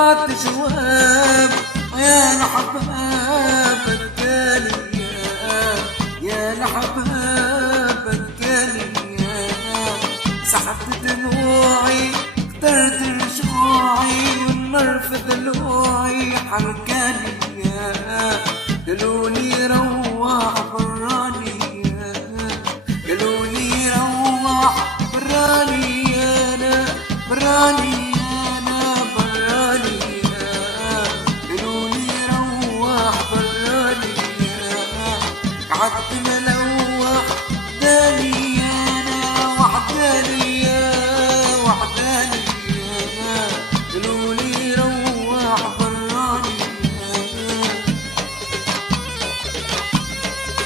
طلعت شواب يا لحباب الكالي يا لحباب الكالي سحبت دموعي اخترت رجوعي والنار في ضلوعي حركاني قالولي روح براني قالولي روح براني انا براني انا براني قالولي روح براني قعدت